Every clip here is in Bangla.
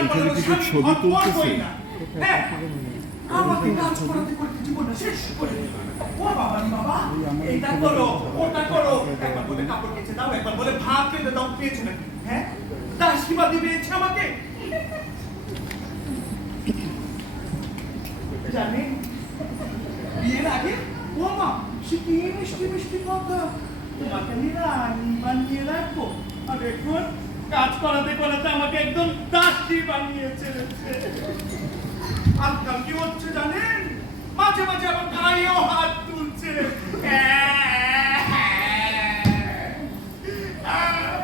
এখানে কিছু ছবি তুলতেছে? করবই না। হ্যাঁ, আমাকে কাজ করাতে করতে জীবনটা শেষ করে ও বাবা বাবা, এইটা করো, ওটা করো। একবার বলে কাপড় কেচে দাও, একবার বলে ভাত কেটে দাও, পেয়েছে নাকি? হ্যাঁ? দাস দিবে আমাকে? জানেন, বিয়ের আগে ও মা সে কি মিষ্টি মিষ্টি কথা তোমাকে আমি রানী এখন কাজ করাতে করাতে আমাকে একদম দাসী বানিয়ে ছেড়েছে আজকাল কি হচ্ছে জানেন? মাঝে মাঝে আমার গায়েও হাত তুলছে।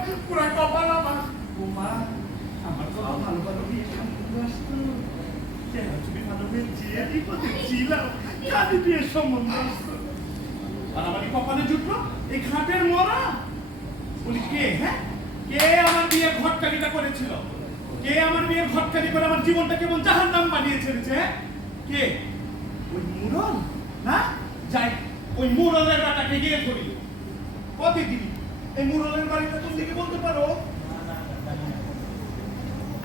তো ভালো ভালো বিয়ে সম্বন্ধ কপালে জুটলো, এই ঘাটের মরা। বলি, কে? হ্যাঁ? কে আমার বিয়ে ঘটকারিটা করেছিল? কে আমার বিয়ে ঘটকারি করে আমার জীবনটা কেমন জাহান নাম বানিয়ে ছেড়েছে? কে? ওই মুরল, না? যাই, ওই মুরলের বেটাকে গিয়ে ধরি। প্রতিদিন এই মুরলের বাড়িটা কোন দিকে বলতে পারো?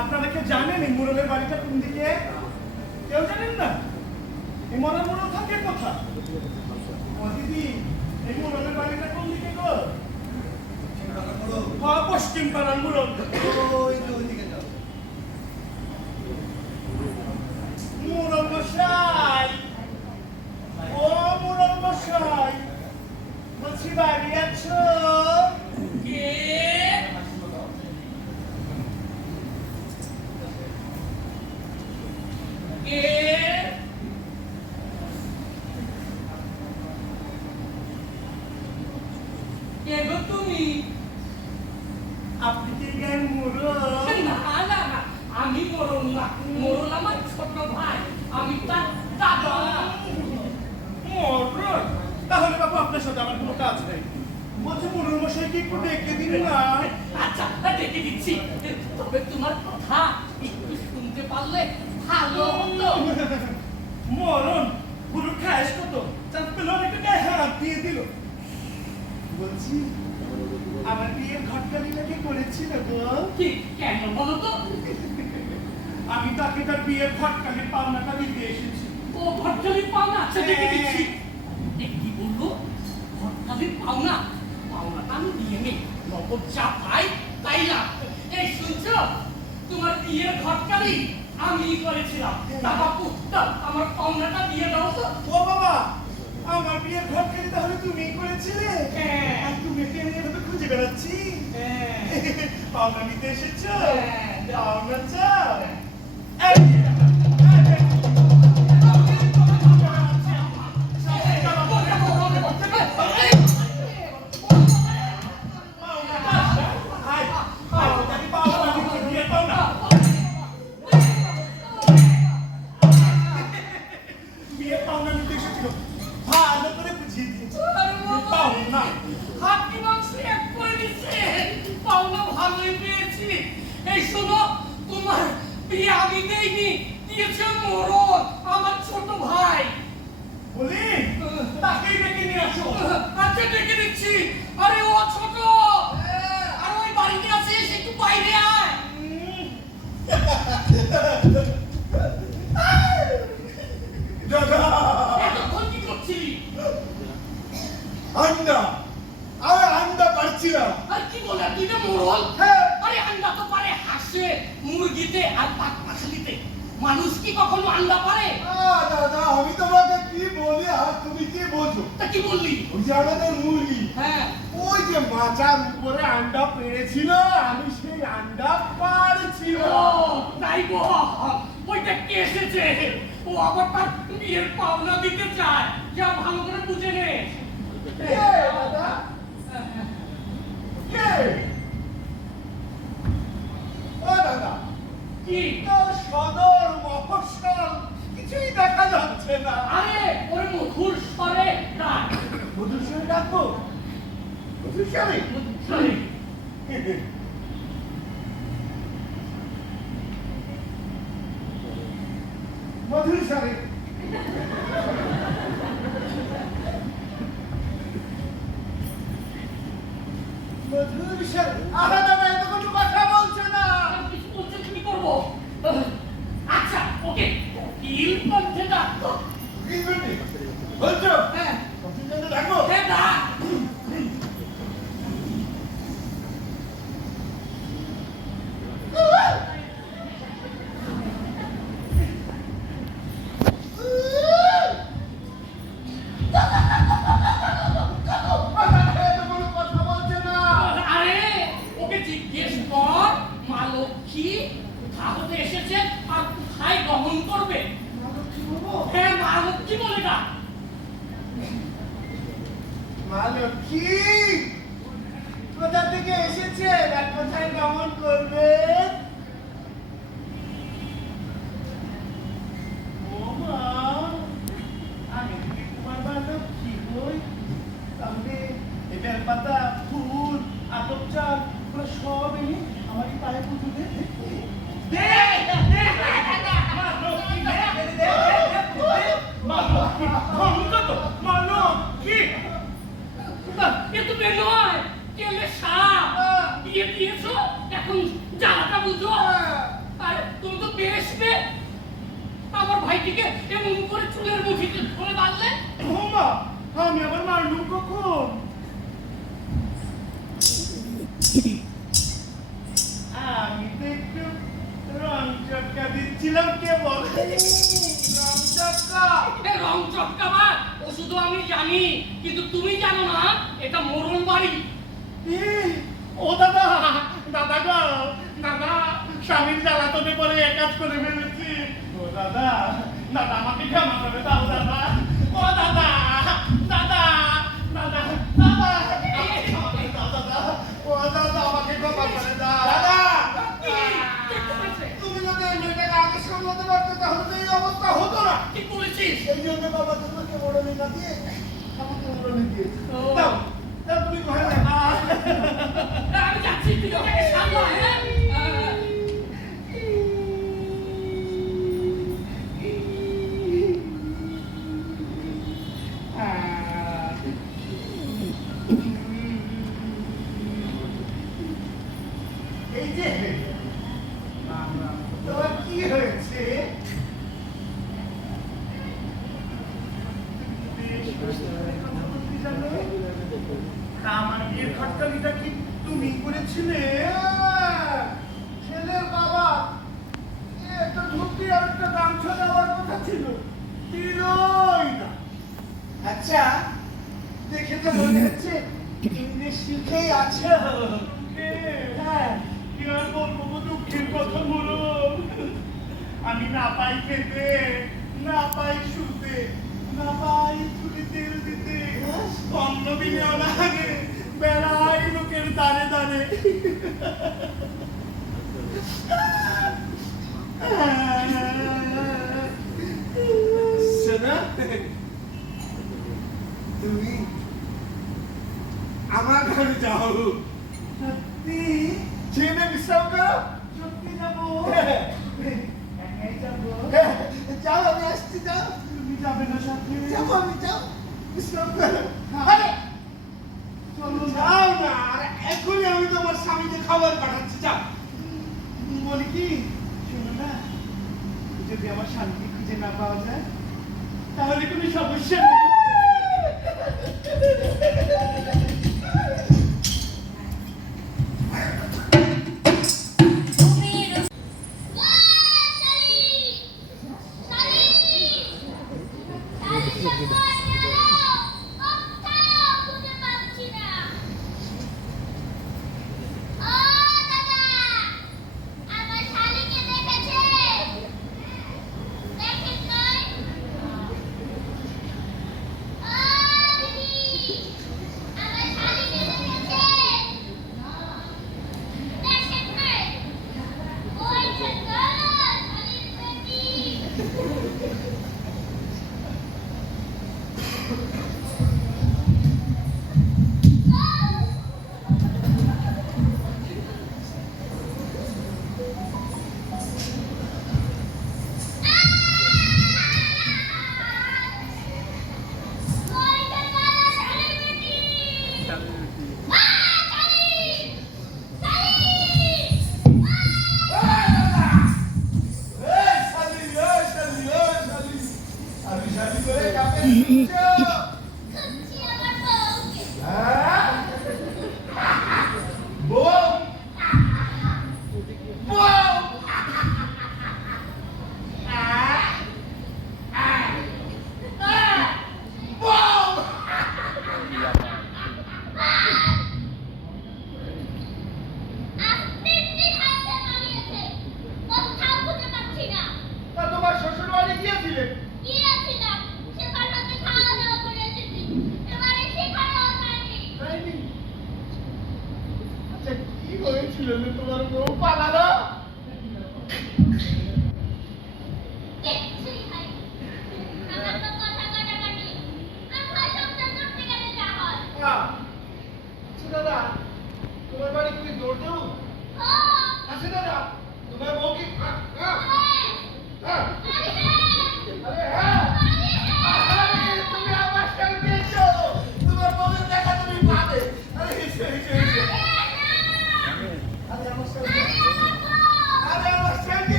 আপনারা কি জানেন এই মুরলের বাড়িটা কোন দিকে? কেউ জানেন না? এই মরা মুরল থাকে কোথা। দিদি এই মুরলের বাড়িটা কোন দিকে গো? পশ্চিম পাড়ার মুরল পারলে ভালো হতো মরণ পুরো খায়স কত চাঁদ পেল একটা গায়ে হাত দিয়ে দিল বলছি আমার বিয়ের ঘটকালিটাকে করেছিল গো? কি কেন বলো তো? আমি তাকে তার বিয়ের ঘটকালির পাওনাটা দিতে এসেছি। ও ভট্টালির পাওনা আচ্ছা দেখে দিচ্ছি? কি বলল ভট্টালির পাওনা পাওনাটা আমি দিয়ে নেই। নগদ যা পাই তাই লাভ। এই শুনছো? তোমার বিয়ের ঘটকালি আমি করেছিলাম। তা বাপু আমার পাওনাটা বিয়ে দাও তো। ও বাবা আমার বিয়ে ঘর কেটে তাহলে তুমি করেছিলে? হ্যাঁ। আর তুমি কে নিয়ে তো খুঁজে বেড়াচ্ছি। হ্যাঁ। পাওনা নিতে এসেছ? হ্যাঁ। পাওনা চাও? এই শোনো তোমার বিয়ে আমি দেইনি দিয়েছে মরণ আমার ছোট ভাই। বলি তাকেই ডেকে নিয়ে আসো। আচ্ছা ডেকে দিচ্ছি। আরে ও ছোট। আর ওই বাড়িতে আছে সে একটু বাইরে আয়। দাদা। এতক্ষণ কি করছিলি আন্ডা। আমি আন্ডা পাচ্ছি না। আর কি বলে তুই না মরণ হ্যাঁ। আরে আন্ডা তো পারে হাঁসে মুরগিতে আর পাক পাখালিতে মানুষ কি কখনো আন্ডা পারে দাদা আমি তোমাকে কি বলি আর তুমি কি বোঝো? তা কি বললি? ওই যে আমাদের মুরগি। হ্যাঁ। ওই যে মাচার উপরে আন্ডা পেড়েছিল আমি সেই আন্ডা পারছি ও তাই গো ওইটা কে এসেছে? ও আবার তার বিয়ের পাওনা দিতে চায়। যা ভালো করে বুঝে নে। দাদা কে ও দাদা কি তো সদর মফস্বল কিছুই দেখা যাচ্ছে না আরে ওর মধুর স্বরে ডাক ডাকবো মধুর মধুর আহা দাদা এত কোনো কথা বলছে না। কিছু বলছে তুমি করব? আচ্ছা ওকে উকিল পন্থে ডাক্তার। কি বললি? বলছো হ্যাঁ অফিসারে ডাকো হ্যাঁ ডাক এত দিয়েছ এখন জ্বালাটা বুঝো আরে তুমি তো বেশ বে আমার ভাইটিকে এমন করে চুলের মুঠিতে ধরে বাঁধলে আমি আবার মারলুম কখন আমি তো একটু রং চটকা দিচ্ছিলাম কেবল রং চটকা। রং চটকাবার ও শুধু আমি জানি কিন্তু তুমি জানো না এটা মোরল বাড়ি। ও দাদা দাদা গো দাদা স্বামীর জ্বালাতনে পরে এক কাজ করে ফেলেছি। ও দাদা দাদা আমাকে ক্ষমা করে দাও দাদা ও দাদা আমাকে ক্ষমা করে দাও দাদা দেখতে পাচ্ছে? তুমি যদি এই মেয়েটাকে আগে সামলাতে পারতে তাহলে তো এই অবস্থা হতো না কি বলেছিস এই জন্য বাবা তোমাকে ওড়নে না দিয়ে আমাকে ওড়নে দিয়েছে। দাও দাও তুমি ঘরে আমি যাচ্ছি তুই ওটাকে সামলা হ্যাঁ। এই যে তোমার কি হয়েছে তা আমার বিয়ের খটকালিটা কি তুমি করেছিলে ছেলের বাবা এ একটা ধুতি আর একটা গামছা দেওয়ার কথা ছিল দিলই না আচ্ছা দেখে তো মনে হচ্ছে তুমি বেশ সুখেই আছো হ্যাঁ কি আর বলব গো, দুঃখের কথা বলো আমি না পাই খেতে, না পাই শুতে, না পাই চুলে তেল দিতে। বেড়াই লোকের দাঁড়ে দাঁড়ে তুমি আমার ঘরে যাও। ছেলে বিশ্রাম করো সত্যি যাব। একাই যাব যাও আমি আসছি যাও। তুমি যাবে না সাথে। যাব আমি যাও। বিশ্রাম করো। আরে! চলো যাও না আরে এখনই আমি তোমার স্বামীকে খাবার পাঠাচ্ছি যাও। বলি কি? শোনো না যদি আমার শান্তি খুঁজে না পাওয়া যায় তাহলে কোনো সমস্যা নেই।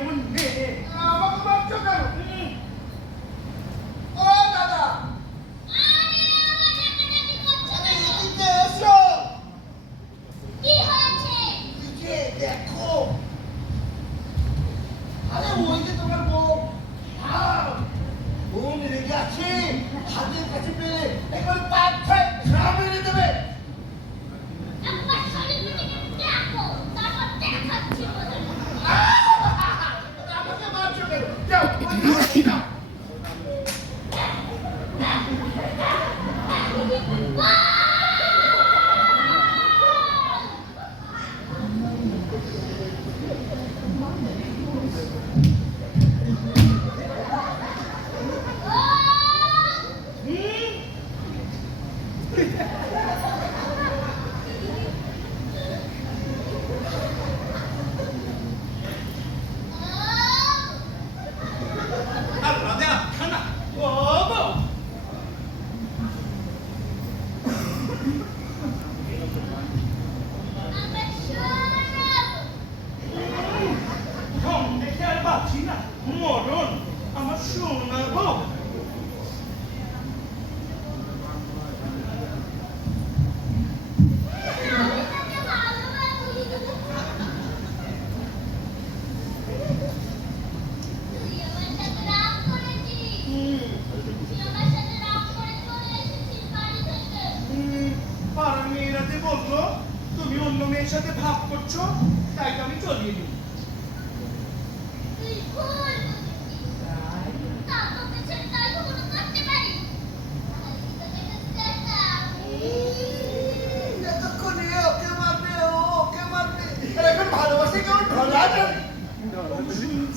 যেমন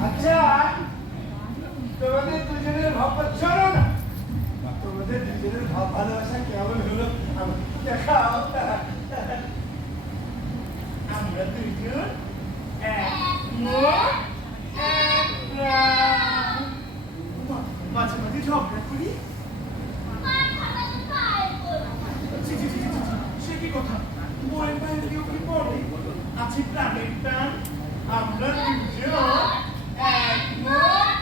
আচ্ছা তোমাদের দুজনের ভাব পাচ্ছ না তোমাদের দুজনের ভাব ভালোবাসা কেমন হলো দেখাও আমরা দুজন এক মাঝে মাঝে ঝগড়া করি সে কি কথা quarantine due to reporting. Aci planetan, amlan video, and more.